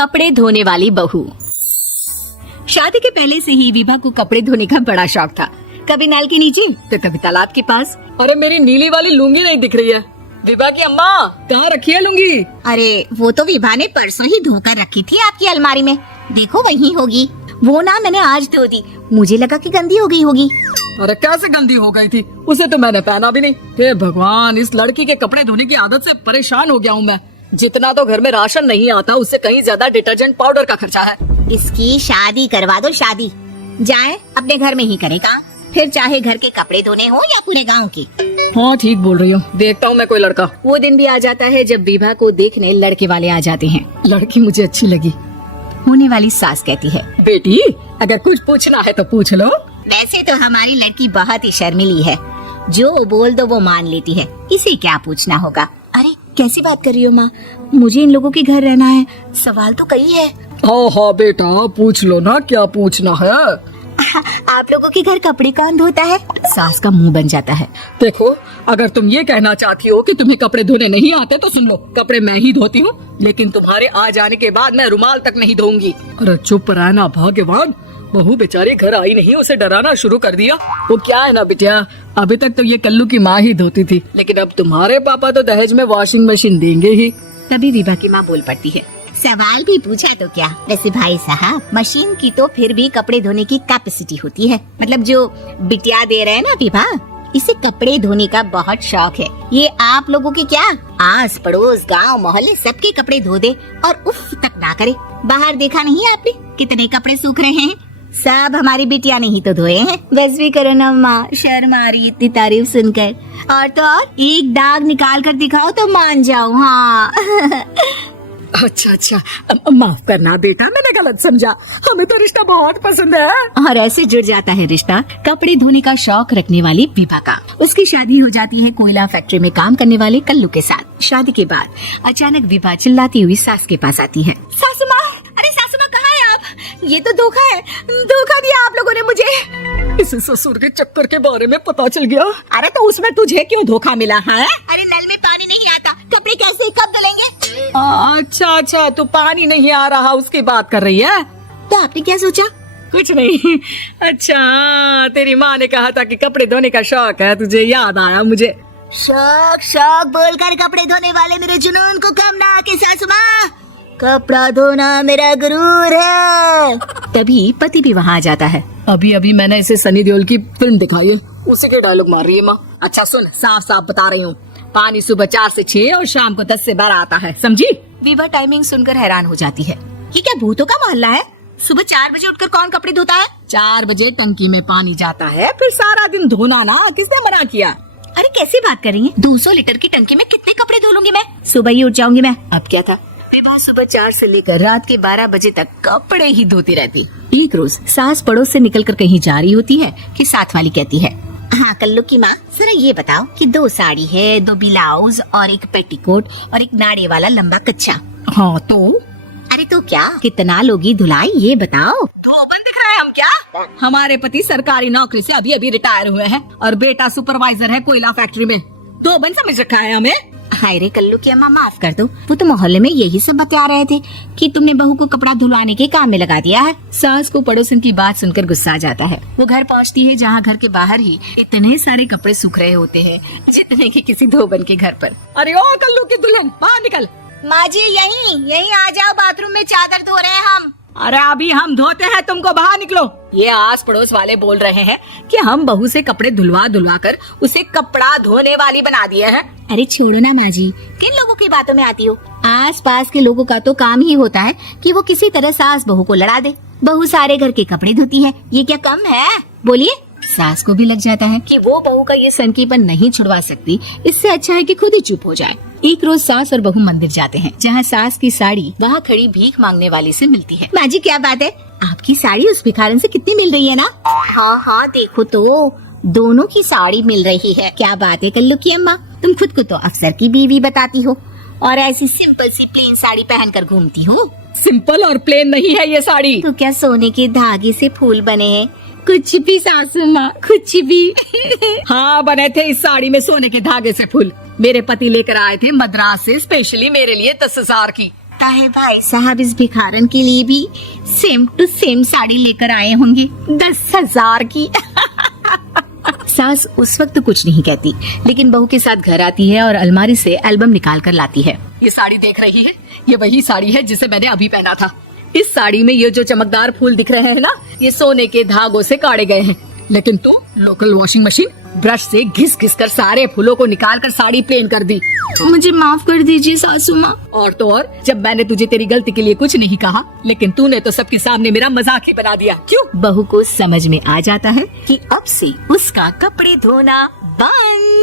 कपड़े धोने वाली बहू। शादी के पहले से ही विभा को कपड़े धोने का बड़ा शौक था। कभी नल के नीचे तो कभी तालाब के पास। अरे मेरी नीली वाली लुंगी नहीं दिख रही है। विभा की अम्मा कहाँ रखी है लुंगी? अरे वो तो विभा ने परसों ही धोकर रखी थी आपकी अलमारी में, देखो वहीं होगी। वो ना मैंने आज धो दी, मुझे लगा कि गंदी हो गई होगी। अरे कैसे गंदी हो गई थी? उसे तो मैंने पहना भी नहीं। हे भगवान, इस लड़की के कपड़े धोने की आदत से परेशान हो गया हूँ मैं। जितना तो घर में राशन नहीं आता उससे कहीं ज्यादा डिटर्जेंट पाउडर का खर्चा है। इसकी शादी करवा दो, शादी जाए अपने घर में ही करेगा, फिर चाहे घर के कपड़े धोने हो या पूरे गांव के। हाँ ठीक बोल रही हूँ, देखता हूँ मैं कोई लड़का। वो दिन भी आ जाता है जब विभा को देखने लड़के वाले आ जाते हैं। लड़की मुझे अच्छी लगी। होने वाली सास कहती है, बेटी अगर कुछ पूछना है तो पूछ लो। वैसे तो हमारी लड़की बहुत ही शर्मीली है, जो बोल दो वो मान लेती है, इसे क्या पूछना होगा। अरे कैसी बात कर रही हो माँ, मुझे इन लोगों के घर रहना है, सवाल तो कई है। हाँ हाँ बेटा पूछ लो ना, क्या पूछना है। आप लोगों के घर कपड़े कौन धोता है? सास का मुंह बन जाता है। देखो अगर तुम ये कहना चाहती हो कि तुम्हें कपड़े धोने नहीं आते तो सुन लो, कपड़े मैं ही धोती हूँ, लेकिन तुम्हारे आ जाने के बाद मैं रुमाल तक नहीं धोऊंगी। अरे चुप रहना भाग्यवान, बहू बेचारी घर आई नहीं, उसे डराना शुरू कर दिया। वो क्या है ना बिटिया, अभी तक तो ये कल्लू की माँ ही धोती थी, लेकिन अब तुम्हारे पापा तो दहेज में वॉशिंग मशीन देंगे ही। तभी विभा की माँ बोल पड़ती है, सवाल भी पूछा तो क्या। वैसे भाई साहब, मशीन की तो फिर भी कपड़े धोने की कैपेसिटी होती है। मतलब जो बिटिया दे रहे हैं ना विभा, इसे कपड़े धोने का बहुत शौक है। ये आप लोगों के क्या, आस पड़ोस गांव मोहल्ले सबके कपड़े धो दे और उफ तक ना करे। बाहर देखा नहीं आपने कितने कपड़े सूख रहे हैं? सब हमारी बिटिया ने ही तो धोए हैं। बस भी करो ना माँ, शर्म आ रही इतनी तारीफ सुनकर। और तो और एक दाग निकाल कर दिखाओ तो मान जाओ। हाँ अच्छा माफ करना बेटा, मैंने गलत समझा, हमें तो रिश्ता बहुत पसंद है। और ऐसे जुड़ जाता है रिश्ता कपड़े धोने का शौक रखने वाली विभा का। उसकी शादी हो जाती है कोयला फैक्ट्री में काम करने वाले कल्लू के साथ। शादी के बाद अचानक विभा चिल्लाती हुई सास के पास आती है। सासू माँ, अरे सासू माँ कहाँ है आप? ये तो धोखा है, धोखा दिया आप लोगों ने मुझे। इस ससुर के चक्कर के बारे में पता चल गया। अरे तो उसमें तुझे क्यों धोखा मिला है? अरे नल में पानी नहीं आता, कपड़े कैसे कब धुलेंगे? अच्छा तू पानी नहीं आ रहा उसकी बात कर रही है। तो आपने क्या सोचा? कुछ नहीं। अच्छा तेरी माँ ने कहा था कि कपड़े धोने का शौक है तुझे, याद आया मुझे। शौक शौक बोलकर कपड़े धोने वाले मेरे जुनून को कम ना आके सासू माँ, कपड़ा धोना मेरा गुरूर है। तभी पति भी वहाँ आ जाता है। अभी मैंने इसे सनी देओल की फिल्म दिखाई है, उसी के डायलॉग मार रही है माँ। अच्छा सुन, साफ साफ बता रही हूँ, पानी सुबह 4 से 6 और शाम को 10 से 12 आता है, समझी? विभा टाइमिंग सुनकर हैरान हो जाती है। ये क्या भूतों का मोहल्ला है? सुबह 4 बजे उठकर कौन कपड़े धोता है? 4 बजे टंकी में पानी जाता है, फिर सारा दिन धोना ना, किसने मना किया? अरे कैसी बात कर रही है? 200 लीटर की टंकी में कितने कपड़े धो लूंगी मैं? सुबह ही उठ जाऊंगी मैं। अब क्या था, विभा सुबह 4 से लेकर रात के 12 बजे तक कपड़े ही धोती रहती। एक रोज सास पड़ोस से निकलकर कहीं जा रही होती है कि साथ वाली कहती है, हाँ कल्लू की माँ, जरा ये बताओ कि 2 साड़ी है, 2 ब्लाउज और एक पेटीकोट और एक नाड़े वाला लंबा कच्चा। हाँ तो? अरे तो क्या, कितना लोगी धुलाई ये बताओ। धोबन दिख रहे हैं हम क्या? हमारे पति सरकारी नौकरी से अभी रिटायर हुए हैं और बेटा सुपरवाइजर है कोयला फैक्ट्री में। धोबन समझ रखा है हमें। हाय रे कल्लू की अम्मा, माफ कर दो, वो तो मोहल्ले में यही सब बता रहे थे कि तुमने बहू को कपड़ा धुलवाने के काम में लगा दिया है। सास को पड़ोसन की बात सुनकर गुस्सा आ जाता है। वो घर पहुंचती है जहाँ घर के बाहर ही इतने सारे कपड़े सूख रहे होते हैं जितने कि किसी धोबन के घर पर। अरे ओ कल्लू की दुल्हन, बाहर निकल। माँ जी यहीं आ जाओ, बाथरूम में चादर धो रहे हैं हम। अरे अभी हम धोते हैं, तुमको बाहर निकलो। ये आस पड़ोस वाले बोल रहे हैं कि हम बहू से कपड़े धुलवा कर उसे कपड़ा धोने वाली बना दिए हैं। अरे छोड़ो ना माँ जी, किन लोगों की बातों में आती हो? आस पास के लोगों का तो काम ही होता है कि वो किसी तरह सास बहू को लड़ा दे। बहू सारे घर के कपड़े धोती है, ये क्या कम है? बोलिए। सास को भी लग जाता है कि वो बहू का ये सनकीपन नहीं छुड़वा सकती, इससे अच्छा है कि खुद ही चुप हो जाए। एक रोज सास और बहू मंदिर जाते हैं, जहाँ सास की साड़ी वहाँ खड़ी भीख मांगने वाली से मिलती है। माँ जी क्या बात है, आपकी साड़ी उस भिखारन से कितनी मिल रही है ना? हाँ देखो तो दोनों की साड़ी मिल रही है। क्या बात है कल्लू की अम्मा, तुम खुद को तो अफसर की बीवी बताती हो और ऐसी सिंपल सी प्लेन साड़ी पहनकर घूमती हो। सिंपल और प्लेन नहीं है ये साड़ी। तो क्या सोने के धागे से फूल बने हैं? कुछ भी सासू माँ, कुछ भी। हाँ बने थे इस साड़ी में सोने के धागे से फूल। मेरे पति लेकर आए थे मद्रास से स्पेशली मेरे लिए 10,000 की। लगता है भाई साहब इस भिखारन के लिए भी सेम टू सेम साड़ी लेकर आए होंगे 10,000 की। सास उस वक्त कुछ नहीं कहती, लेकिन बहू के साथ घर आती है और अलमारी से एल्बम निकाल कर लाती है। ये साड़ी देख रही है, ये वही साड़ी है जिसे मैंने अभी पहना था। इस साड़ी में ये जो चमकदार फूल दिख रहे हैं ना, ये सोने के धागों से काढ़े गए हैं। लेकिन तू लोकल वॉशिंग मशीन ब्रश से घिस घिस कर सारे फूलों को निकाल कर साड़ी प्लेन कर दी। मुझे माफ कर दीजिए सासू माँ। और तो और, जब मैंने तुझे तेरी गलती के लिए कुछ नहीं कहा, लेकिन तूने तो सबके सामने मेरा मजाक ही बना दिया। क्यों? बहू को समझ में आ जाता है कि अब से उसका कपड़े धोना बंद।